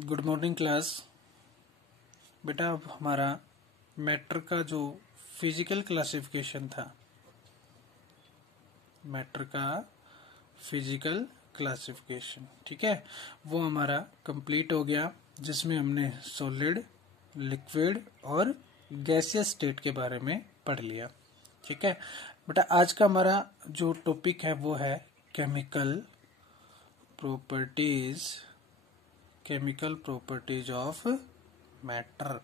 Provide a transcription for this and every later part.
Good morning class. बेटा अब हमारा मैटर का जो फिजिकल क्लासिफिकेशन था, मैटर का फिजिकल क्लासिफिकेशन, ठीक है, वो हमारा कंप्लीट हो गया, जिसमें हमने सॉलिड, लिक्विड और गैसियस स्टेट के बारे में पढ़ लिया। ठीक है बेटा, आज का हमारा जो टॉपिक है वो है chemical properties, chemical properties of matter.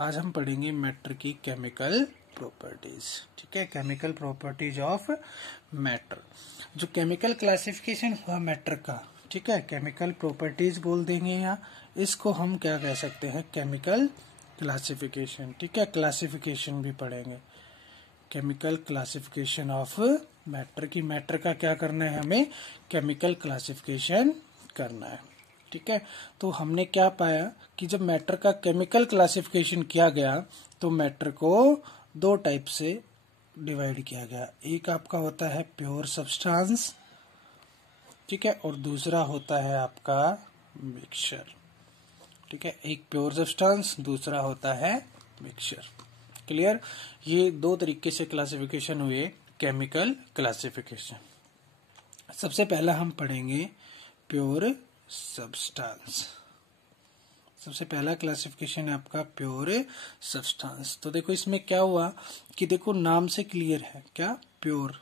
आज हम पढ़ेंगे मैटर की केमिकल प्रॉपर्टीज। ठीक है, केमिकल प्रॉपर्टीज ऑफ मैटर। जो केमिकल क्लासिफिकेशन हुआ मैटर का, ठीक है, केमिकल प्रॉपर्टीज बोल देंगे यहाँ, इसको हम क्या कह सकते हैं, केमिकल क्लासिफिकेशन। ठीक है, क्लासिफिकेशन भी पढ़ेंगे, केमिकल क्लासिफिकेशन ऑफ मैटर की मैटर का क्या करना है, हमें केमिकल क्लासिफिकेशन करना है। ठीक है, तो हमने क्या पाया कि जब मैटर का केमिकल क्लासिफिकेशन किया गया तो मैटर को दो टाइप से डिवाइड किया गया। एक आपका होता है प्योर सब्सटेंस, ठीक है, और दूसरा होता है आपका मिक्सचर। ठीक है, एक प्योर सब्सटेंस, दूसरा होता है मिक्सचर। क्लियर? ये दो तरीके से क्लासिफिकेशन हुए केमिकल क्लासिफिकेशन। सबसे पहला हम पढ़ेंगे प्योर सब्सटेंस। सबसे पहला क्लासिफिकेशन है आपका प्योर सब्सटेंस। तो देखो इसमें क्या हुआ कि देखो नाम से क्लियर है, क्या प्योर,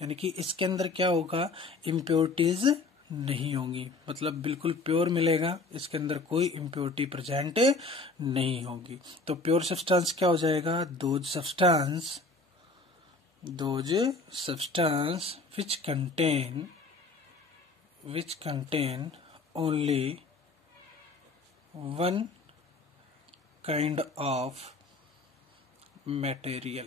यानी कि इसके अंदर क्या होगा, इम्प्योरिटीज नहीं होंगी, मतलब बिल्कुल प्योर मिलेगा, इसके अंदर कोई इम्प्योरिटी प्रेजेंट नहीं होगी। तो प्योर सब्सटेंस क्या हो जाएगा, those substance which contain only one kind of material,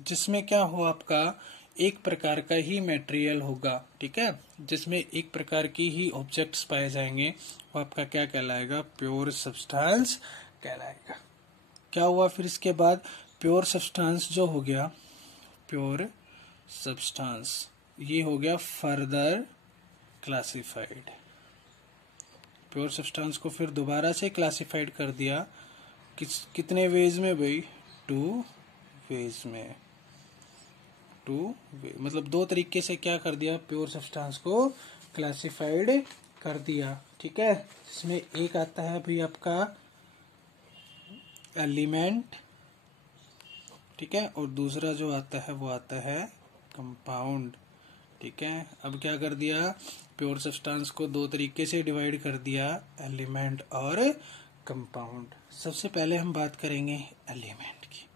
जिसमें क्या हो आपका एक प्रकार का ही मटेरियल होगा। ठीक है, जिसमें एक प्रकार की ही ऑब्जेक्ट्स पाए जाएंगे, वो आपका क्या कहलाएगा, प्योर सब्सटेंस कहलाएगा। क्या हुआ फिर इसके बाद, प्योर सब्सटेंस जो हो गया, प्योर सब्सटेंस ये हो गया फर्दर क्लासिफाइड। प्योर सब्सटेंस को फिर दोबारा से क्लासिफाइड कर दिया, कितने वेज में भाई, टू वेज में, मतलब दो तरीके से क्या कर दिया, प्योर सब्सटेंस को क्लासिफाइड कर दिया। ठीक है, इसमें एक आता है भाई आपका एलिमेंट, ठीक है, और दूसरा जो आता है वो आता है कंपाउंड। ठीक है, अब क्या कर दिया, प्योर सब्सटेंस को दो तरीके से डिवाइड कर दिया, एलिमेंट और कंपाउंड। सबसे पहले हम बात करेंगे एलिमेंट की,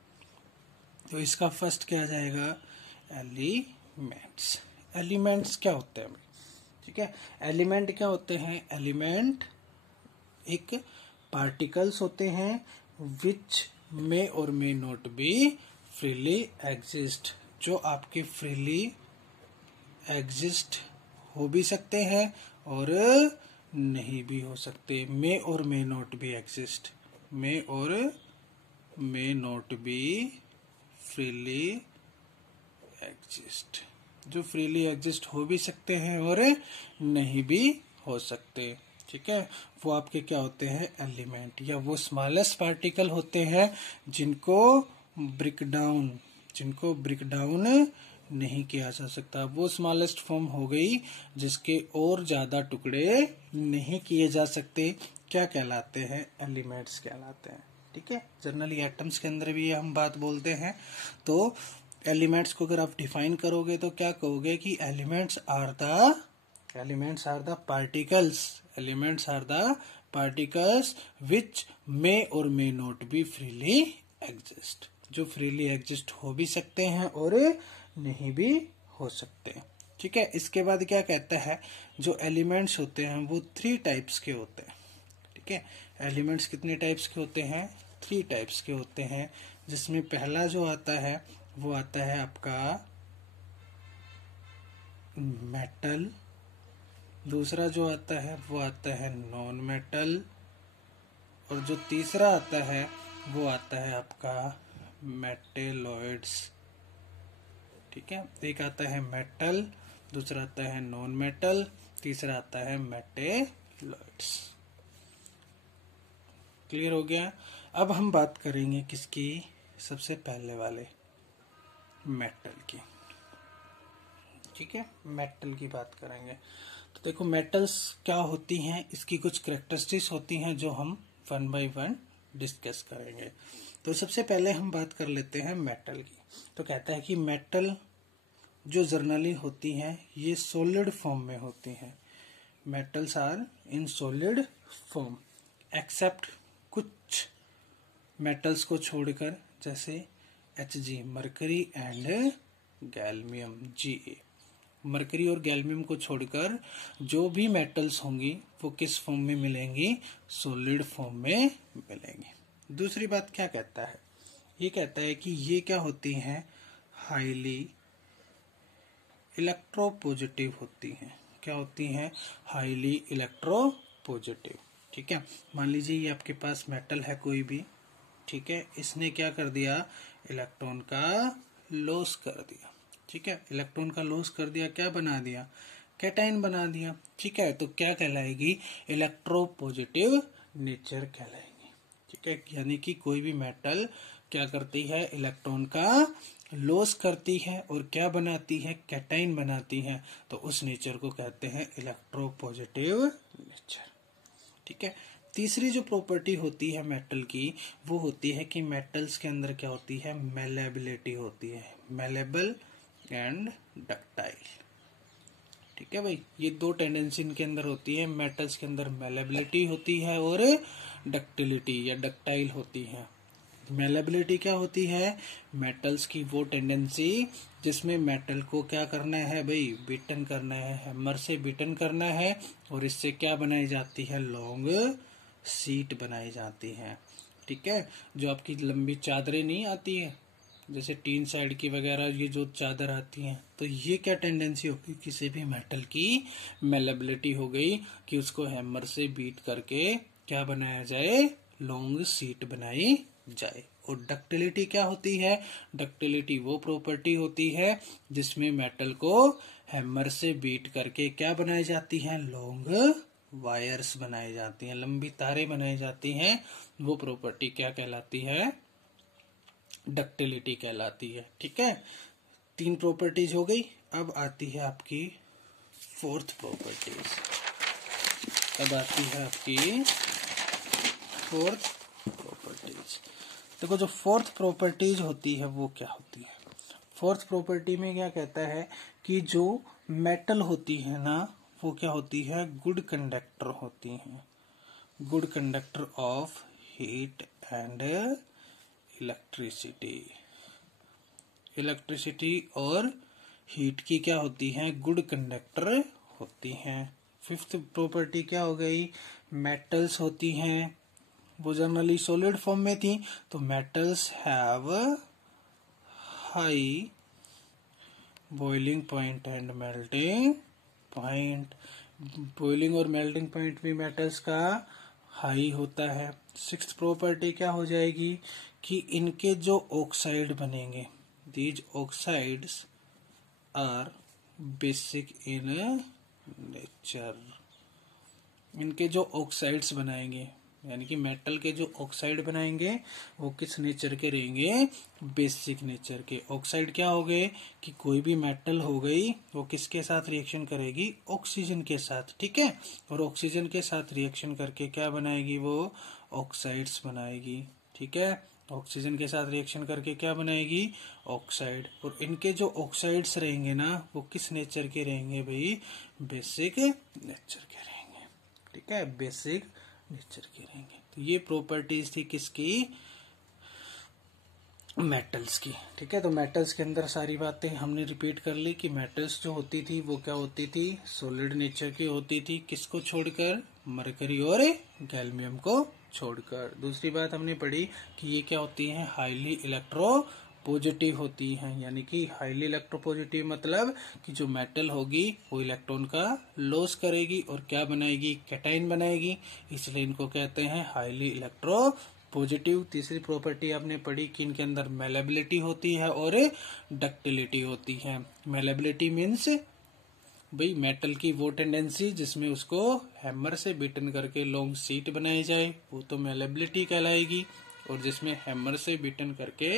तो इसका फर्स्ट क्या आ जाएगा, एलिमेंट्स। एलिमेंट्स क्या होते हैं, ठीक है, एलिमेंट क्या होते हैं, एलिमेंट एक पार्टिकल्स होते हैं विच may or may not be freely exist, जो आपके फ्रीली एग्जिस्ट हो भी सकते हैं और नहीं भी हो सकते। मे or may not be exist, may or may not be freely exist, जो फ्रीली एग्जिस्ट हो भी सकते हैं और नहीं भी हो सकते। ठीक है, वो आपके क्या होते हैं, एलिमेंट, या वो स्मॉलेस्ट पार्टिकल होते हैं जिनको ब्रेक डाउन नहीं किया जा सकता। वो स्मॉलेस्ट फॉर्म हो गई जिसके और ज्यादा टुकड़े नहीं किए जा सकते, क्या कहलाते हैं, एलिमेंट्स कहलाते हैं। ठीक है, जनरली एटम्स के अंदर भी हम बात बोलते हैं। तो एलिमेंट्स को अगर आप डिफाइन करोगे तो क्या कहोगे कि elements are the particles which may or may not be freely exist, जो फ्रीली एग्जिस्ट हो भी सकते हैं और नहीं भी हो सकते। ठीक है, इसके बाद क्या कहता है, जो एलिमेंट्स होते हैं वो 3 टाइप्स के होते हैं। ठीक है, एलिमेंट्स कितने टाइप्स के होते हैं, 3 टाइप्स के होते हैं, जिसमें पहला जो आता है वो आता है आपका मेटल, दूसरा जो आता है वो आता है नॉन मेटल, और जो तीसरा आता है वो आता है आपका मेटेलॉइड्स। ठीक है, एक आता है मेटल, दूसरा आता है नॉन मेटल, तीसरा आता है मेटेलॉइड्स। क्लियर हो गया। अब हम बात करेंगे किसकी, सबसे पहले वाले मेटल की, ठीक है, मेटल की बात करेंगे। तो देखो मेटल्स क्या होती हैं, इसकी कुछ करेक्टरिस्टिक्स होती हैं जो हम वन बाय वन डिस्कस करेंगे। तो सबसे पहले हम बात कर लेते हैं मेटल की। तो कहता है कि मेटल जो जर्नली होती हैं ये सॉलिड फॉर्म में होती हैं। Metals are in solid form except कुछ मेटल्स को छोड़कर, जैसे Hg mercury and gallium Ga। Mercury और गैल्मियम को छोड़कर जो भी मेटल्स होंगी वो किस फॉर्म में मिलेंगी, सॉलिड फॉर्म में मिलेंगी। दूसरी बात क्या कहता है, ये कहता है कि ये क्या होती हैं, हाईली इलेक्ट्रोपॉजिटिव होती हैं। क्या होती हैं, हाईली इलेक्ट्रोपॉजिटिव। ठीक है, मान लीजिए ये आपके पास मेटल है कोई भी, ठीक है, इसने क्या कर दिया, इलेक्ट्रॉन का लॉस कर दिया। ठीक है, इलेक्ट्रॉन का लॉस कर दिया, क्या बना दिया, कैटाइन बना दिया। ठीक है, तो क्या कहलाएगी, इलेक्ट्रोपॉजिटिव नेचर कहलाएगी। ठीक है, यानी कि कोई भी मेटल क्या करती है, इलेक्ट्रॉन का लॉस करती है और क्या बनाती है, कैटाइन बनाती है, तो उस नेचर को कहते हैं इलेक्ट्रोपॉजिटिव नेचर। ठीक है, तीसरी जो प्रॉपर्टी होती है मेटल की, वो होती है कि मेटल्स के अंदर क्या होती है, मेलेबिलिटी होती है, मेलेबल एंड डक्टाइल। ठीक है भाई, ये दो टेंडेंसी इनके अंदर होती है, मेटल्स के अंदर मेलेबिलिटी होती है और डक्टिलिटी या डक्टाइल होती है। मेलेबिलिटी क्या होती है, मेटल्स की वो टेंडेंसी जिसमें मेटल को क्या करना है भाई, बीटन करना है, हैमर से बीटन करना है, और इससे क्या बनाई जाती है, लॉन्ग सीट बनाई जाती है। ठीक है, जो आपकी लंबी चादरें नहीं आती है, जैसे टीन साइड की वगैरह, ये जो चादर आती है, तो ये क्या टेंडेंसी होगी, किसी भी मेटल की मेलेबिलिटी हो गई कि उसको हैमर से बीट करके क्या बनाया जाए, लॉन्ग सीट बनाई जाए। और डक्टिलिटी क्या होती है, डक्टिलिटी वो प्रॉपर्टी होती है जिसमें मेटल को हैमर से बीट करके क्या बनाई जाती है, लॉन्ग वायर्स बनाई जाती हैं, लंबी तारें बनाई जाती हैं। वो प्रॉपर्टी क्या कहलाती है, डक्टिलिटी कहलाती है। ठीक है, 3 प्रॉपर्टीज हो गई। अब आती है आपकी फोर्थ प्रॉपर्टीज। अब आती है आपकी फोर्थ प्रॉपर्टीज। देखो जो फोर्थ प्रॉपर्टीज होती है वो क्या होती है, फोर्थ प्रॉपर्टी में क्या कहता है कि जो मेटल होती है ना, वो क्या होती है, गुड कंडक्टर होती हैं, good conductor of heat and electricity. Electricity और हीट की क्या होती हैं, गुड कंडक्टर होती हैं। फिफ्थ प्रॉपर्टी क्या हो गई, मेटल्स होती हैं, वो जनरली सॉलिड फॉर्म में थी, तो metals have high boiling point and melting point. Boiling और मेल्टिंग पॉइंट भी मेटल्स का हाई होता है। सिक्स्थ प्रॉपर्टी क्या हो जाएगी कि इनके जो ऑक्साइड बनेंगे, these oxides are basic in nature. इनके जो ऑक्साइड्स बनाएंगे, यानी कि मेटल के जो ऑक्साइड बनाएंगे वो किस नेचर के रहेंगे, बेसिक नेचर के। ऑक्साइड क्या हो गए कि कोई भी मेटल हो गई वो किसके साथ रिएक्शन करेगी, ऑक्सीजन के साथ। ठीक है, और ऑक्सीजन के साथ रिएक्शन करके क्या बनाएगी, वो ऑक्साइड्स बनाएगी। ठीक है, ऑक्सीजन के साथ रिएक्शन करके क्या बनाएगी, ऑक्साइड। और इनके जो ऑक्साइड्स रहेंगे ना, वो किस नेचर के रहेंगे भाई, बेसिक नेचर के रहेंगे। ठीक है, बेसिक नेचर की रहेंगे। तो ये प्रॉपर्टीज थी किसकी, मेटल्स की। ठीक है, तो मेटल्स के अंदर सारी बातें हमने रिपीट कर ली कि मेटल्स जो होती थी वो क्या होती थी, सॉलिड नेचर की होती थी, किसको छोड़कर, मरकरी और गैल्मियम को छोड़कर। दूसरी बात हमने पढ़ी कि ये क्या होती है, हाईली इलेक्ट्रो पॉजिटिव होती हैं, यानी कि हाईली इलेक्ट्रोपॉजिटिव मतलब कि जो मेटल होगी वो इलेक्ट्रॉन का लॉस करेगी और क्या बनाएगी, कैटाइन बनाएगी, इसलिए इनको कहते हैं हाईली इलेक्ट्रो पॉजिटिव। तीसरी प्रॉपर्टी आपने पढ़ी कि इनके अंदर मेलेबिलिटी होती है और डक्टिलिटी होती है। मेलेबिलिटी मीन्स भाई मेटल की वो टेंडेंसी जिसमें उसको हैमर से बीटन करके लॉन्ग शीट बनाई जाए वो तो मेलेबिलिटी कहलाएगी, और जिसमें हैमर से बीटन करके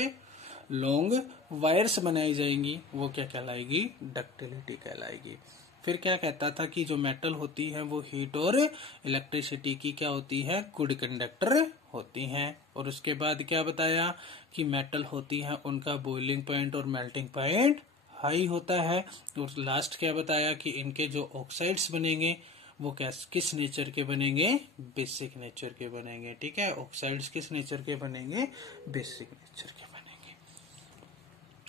लॉन्ग वायर्स बनाई जाएंगी वो क्या कहलाएगी, डक्टिलिटी कहलाएगी। फिर क्या कहता था कि जो मेटल होती है वो हीट और इलेक्ट्रिसिटी की क्या होती है, गुड कंडक्टर होती हैं। और उसके बाद क्या बताया कि मेटल होती है उनका बॉइलिंग पॉइंट और मेल्टिंग पॉइंट हाई होता है। और लास्ट क्या बताया कि इनके जो ऑक्साइड्स बनेंगे वो किस नेचर के बनेंगे, बेसिक नेचर के बनेंगे। ठीक है, ऑक्साइड्स किस नेचर के बनेंगे, बेसिक नेचर के बनेंगे।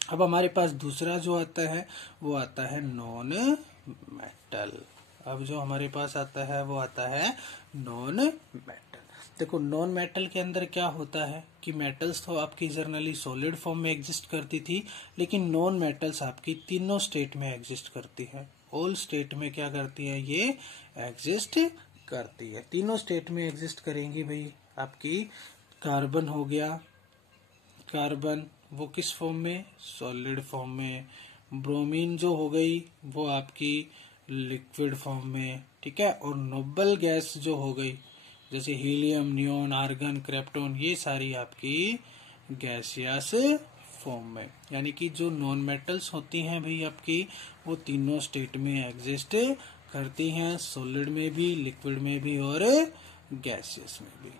अब हमारे पास दूसरा जो आता है वो आता है नॉन मेटल। अब जो हमारे पास आता है वो आता है नॉन मेटल। देखो नॉन मेटल के अंदर क्या होता है कि मेटल्स तो आपकी जर्नली सॉलिड फॉर्म में एग्जिस्ट करती थी, लेकिन नॉन मेटल्स आपकी तीनों स्टेट में एग्जिस्ट करती है। ऑल स्टेट में क्या करती है, ये एग्जिस्ट करती है। तीनों स्टेट में एग्जिस्ट करेंगी भाई। आपकी कार्बन हो गया, कार्बन वो किस फॉर्म में, सॉलिड फॉर्म में। ब्रोमीन जो हो गई वो आपकी लिक्विड फॉर्म में। ठीक है, और नोबल गैस जो हो गई जैसे हीलियम, नियोन, आर्गन, क्रिप्टॉन, ये सारी आपकी गैसियस फॉर्म में। यानी कि जो नॉन मेटल्स होती हैं भाई आपकी वो तीनों स्टेट में एग्जिस्ट करती हैं, सॉलिड में भी, लिक्विड में भी और गैसियस में भी।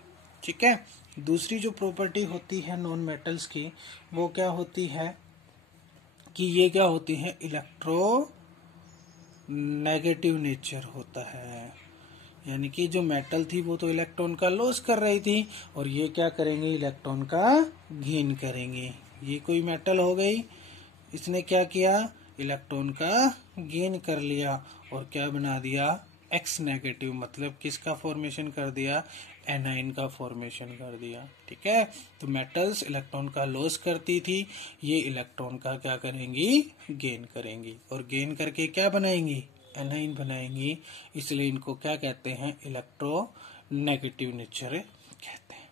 ठीक है, दूसरी जो प्रॉपर्टी होती है नॉन मेटल्स की वो क्या होती है कि ये क्या होती है, इलेक्ट्रो नेगेटिव नेचर होता है। यानी कि जो मेटल थी वो तो इलेक्ट्रॉन का लॉस कर रही थी और ये क्या करेंगे, इलेक्ट्रॉन का गेन करेंगे। ये कोई मेटल हो गई, इसने क्या किया, इलेक्ट्रॉन का गेन कर लिया और क्या बना दिया, एक्स नेगेटिव, मतलब किसका फॉर्मेशन कर दिया, एनाइन का फॉर्मेशन कर दिया। ठीक है, तो मेटल्स इलेक्ट्रॉन का लॉस करती थी, ये इलेक्ट्रॉन का क्या करेंगी, गेन करेंगी, और गेन करके क्या बनाएंगी, एनाइन बनाएंगी। इसलिए इनको क्या कहते हैं, इलेक्ट्रो नेगेटिव नेचर कहते हैं।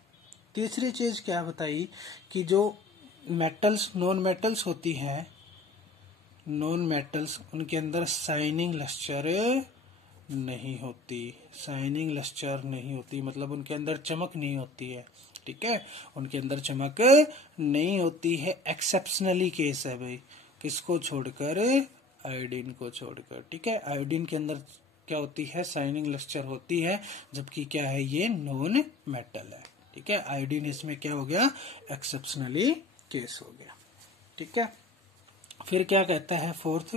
तीसरी चीज क्या बताई कि जो मेटल्स, नॉन मेटल्स होती है, नॉन मेटल्स उनके अंदर शाइनिंग लस्टर नहीं होती। शाइनिंग लस्टर नहीं होती मतलब उनके अंदर चमक नहीं होती है। ठीक है, उनके अंदर चमक नहीं होती है। एक्सेप्शनली केस है भाई, किसको छोड़कर, आयोडीन को छोड़कर। ठीक है, आयोडीन के अंदर क्या होती है, शाइनिंग लस्टर होती है, जबकि क्या है, ये नॉन मेटल है। ठीक है, आयोडीन इसमें क्या हो गया, एक्सेप्शनली केस हो गया। ठीक है, फिर क्या कहता है फोर्थ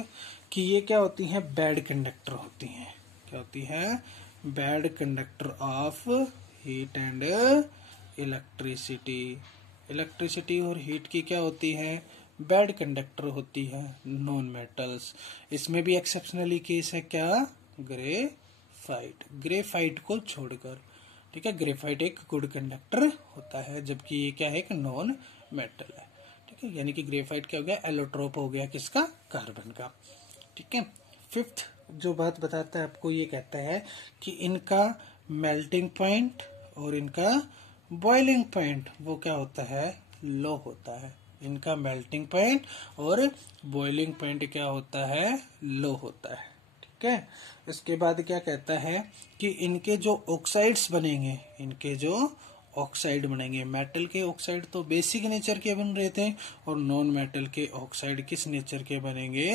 कि ये क्या होती हैं, बैड कंडक्टर होती हैं। क्या होती है, bad conductor of heat and electricity. Electricity और हीट की क्या होती है, बैड कंडक्टर होती है नॉन मेटल्स। इसमें भी एक्सेप्शनली केस है क्या, ग्रेफाइट। ग्रेफाइट को छोड़कर। ठीक है, ग्रेफाइट एक गुड कंडक्टर होता है, जबकि ये क्या है, एक नॉन मेटल है। ठीक है, यानी कि ग्रेफाइट क्या हो गया, एलोट्रोप हो गया, किसका, कार्बन का। ठीक है, फिफ्थ जो बात बताता है आपको, ये कहता है कि इनका मेल्टिंग पॉइंट और इनका बॉइलिंग पॉइंट वो क्या होता है, लो होता है। इनका मेल्टिंग पॉइंट और बॉइलिंग पॉइंट क्या होता है, लो होता है। ठीक है, इसके बाद क्या कहता है कि इनके जो ऑक्साइड्स बनेंगे, इनके जो ऑक्साइड बनेंगे, मेटल के ऑक्साइड तो बेसिक नेचर के बन रहे थे और नॉन मेटल के ऑक्साइड किस नेचर के बनेंगे,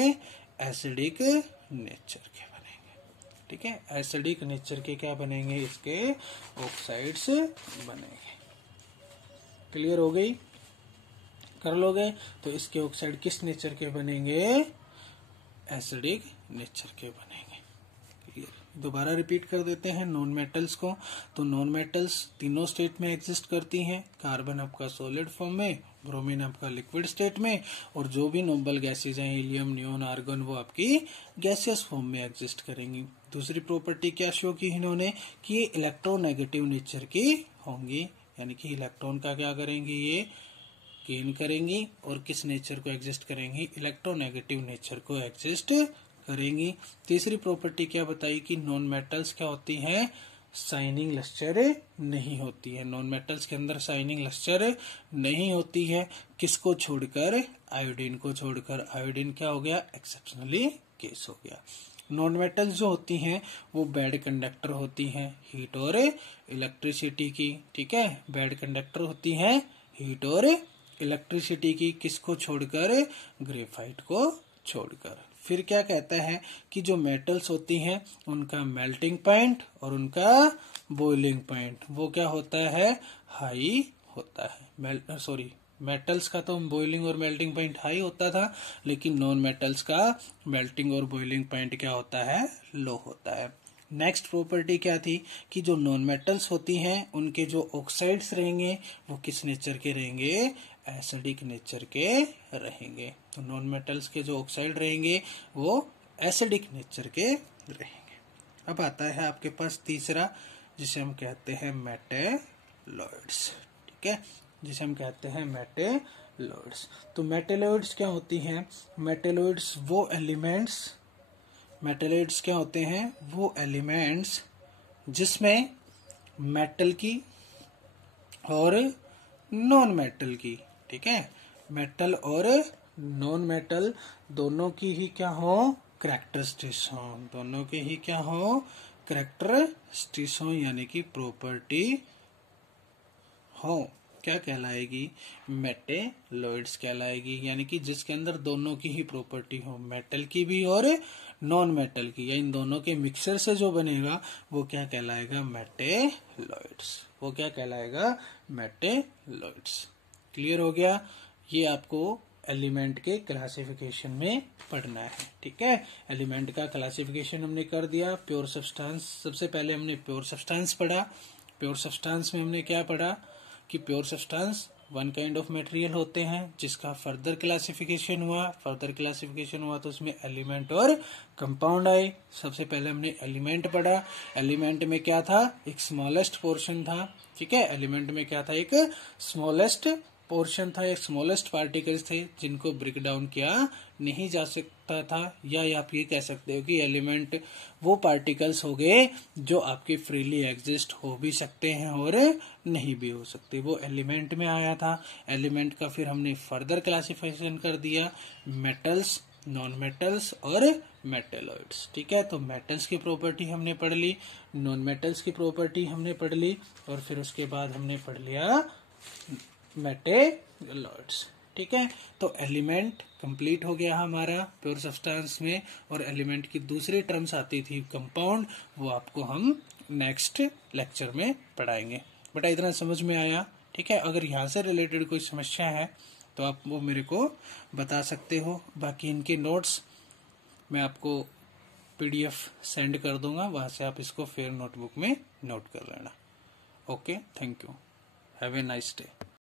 एसिडिक नेचर के बनेंगे। ठीक है, एसिडिक नेचर के क्या बनेंगे, इसके ऑक्साइड्स बनेंगे। क्लियर हो गई, कर लोगे तो इसके ऑक्साइड किस नेचर के बनेंगे, एसिडिक नेचर के बनेंगे। दोबारा रिपीट कर देते हैं नॉन मेटल्स को। तो नॉन मेटल्स तीनों स्टेट में एग्जिस्ट करती हैं। कार्बन आपका सॉलिड फॉर्म में, ब्रोमीन आपका लिक्विड स्टेट में, और जो भी नोबल गैसेज हैं, हीलियम, नियोन, आर्गन, वो आपकी गैसियस फॉर्म में एग्जिस्ट करेंगी। दूसरी प्रॉपर्टी क्या शो की इन्होंने कि ये इलेक्ट्रोनेगेटिव नेचर की होंगी, यानी कि इलेक्ट्रॉन का क्या करेंगी, ये गेन करेंगी और किस नेचर को एग्जिस्ट करेंगी, इलेक्ट्रोनेगेटिव नेचर को एग्जिस्ट करेंगी। तीसरी प्रॉपर्टी क्या बताई कि नॉन मेटल्स क्या होती हैं, शाइनिंग लस्टर नहीं होती है। नॉन मेटल्स के अंदर शाइनिंग लस्टर नहीं होती है, किसको छोड़कर, आयोडीन को छोड़कर। आयोडीन क्या हो गया, एक्सेप्शनली केस हो गया। नॉन मेटल्स जो होती हैं वो बैड कंडक्टर होती हैं हीट और इलेक्ट्रिसिटी की, ठीक है, बैड कंडक्टर होती हैं हीट और इलेक्ट्रिसिटी की, किसको छोड़कर, ग्रेफाइट को छोड़कर। फिर क्या कहता है कि जो मेटल्स होती हैं उनका मेल्टिंग पॉइंट और उनका बॉइलिंग पॉइंट वो क्या होता है, हाई होता है। मेटल्स का तो बॉइलिंग और मेल्टिंग पॉइंट हाई होता था, लेकिन नॉन मेटल्स का मेल्टिंग और बॉइलिंग पॉइंट क्या होता है, लो होता है। नेक्स्ट प्रॉपर्टी क्या थी कि जो नॉन मेटल्स होती हैं उनके जो ऑक्साइड्स रहेंगे वो किस नेचर के रहेंगे, एसिडिक नेचर के रहेंगे। तो नॉन मेटल्स के जो ऑक्साइड रहेंगे वो एसिडिक नेचर के रहेंगे। अब आता है आपके पास तीसरा, जिसे हम कहते हैं मेटेलॉइड्स, ठीक है, जिसे हम कहते हैं मेटेलॉइड्स। तो मेटेलॉइड्स क्या होती हैं, मेटेलॉइड्स क्या होते हैं, वो एलिमेंट्स जिसमें मेटल की और नॉन मेटल की, ठीक है, मेटल और नॉन मेटल दोनों की ही क्या हो, कैरेक्टरिस्टिक्स हो, दोनों के ही क्या हो, कैरेक्टरिस्टिक्स हो, यानी कि प्रॉपर्टी हो, क्या कहलाएगी, मेटेलॉइड्स कहलाएगी। यानी कि जिसके अंदर दोनों की ही प्रॉपर्टी हो, मेटल की भी और नॉन मेटल की, या इन दोनों के मिक्सर से जो बनेगा वो क्या कहलाएगा, मेटेलॉइड्स, वो क्या कहलाएगा, मेटेलॉइड्स। क्लियर हो गया। ये आपको एलिमेंट के क्लासिफिकेशन में पढ़ना है, ठीक है। एलिमेंट का क्लासिफिकेशन हमने कर दिया। प्योर सब्सटेंस, सबसे पहले हमने प्योर सब्सटेंस पढ़ा। प्योर सब्सटेंस में हमने क्या पढ़ा कि pure substance one kind of material होते हैं जिसका फर्दर क्लासिफिकेशन हुआ तो उसमें एलिमेंट और कंपाउंड आए। सबसे पहले हमने एलिमेंट पढ़ा। एलिमेंट में क्या था, एक स्मॉलेस्ट पोर्शन था, ठीक है, एलिमेंट में क्या था, एक स्मॉलेस्ट पोर्शन था, एक स्मॉलेस्ट पार्टिकल्स थे जिनको ब्रेक डाउन किया नहीं जा सकता था, या आप ये कह सकते हो कि एलिमेंट वो पार्टिकल्स हो गए जो आपके फ्रीली एग्जिस्ट हो भी सकते हैं और नहीं भी हो सकते, वो एलिमेंट में आया था। एलिमेंट का फिर हमने फर्दर क्लासिफिकेशन कर दिया, मेटल्स, नॉन मेटल्स और मेटेलॉइड्स, ठीक है। तो मेटल्स की प्रॉपर्टी हमने पढ़ ली, नॉन मेटल्स की प्रॉपर्टी हमने पढ़ ली, और फिर उसके बाद हमने पढ़ लिया मेटेलॉइड्स, ठीक है। तो एलिमेंट कंप्लीट हो गया हमारा प्योर सब्सटेंस में, और एलिमेंट की दूसरी टर्म्स आती थी कंपाउंड, वो आपको हम नेक्स्ट लेक्चर में पढ़ाएंगे। बेटा इतना समझ में आया, ठीक है। अगर यहाँ से रिलेटेड कोई समस्या है तो आप वो मेरे को बता सकते हो। बाकी इनके नोट्स मैं आपको PDF सेंड कर दूंगा, वहां से आप इसको फिर नोटबुक में नोट कर लेना। Okay, thank you, have a nice day.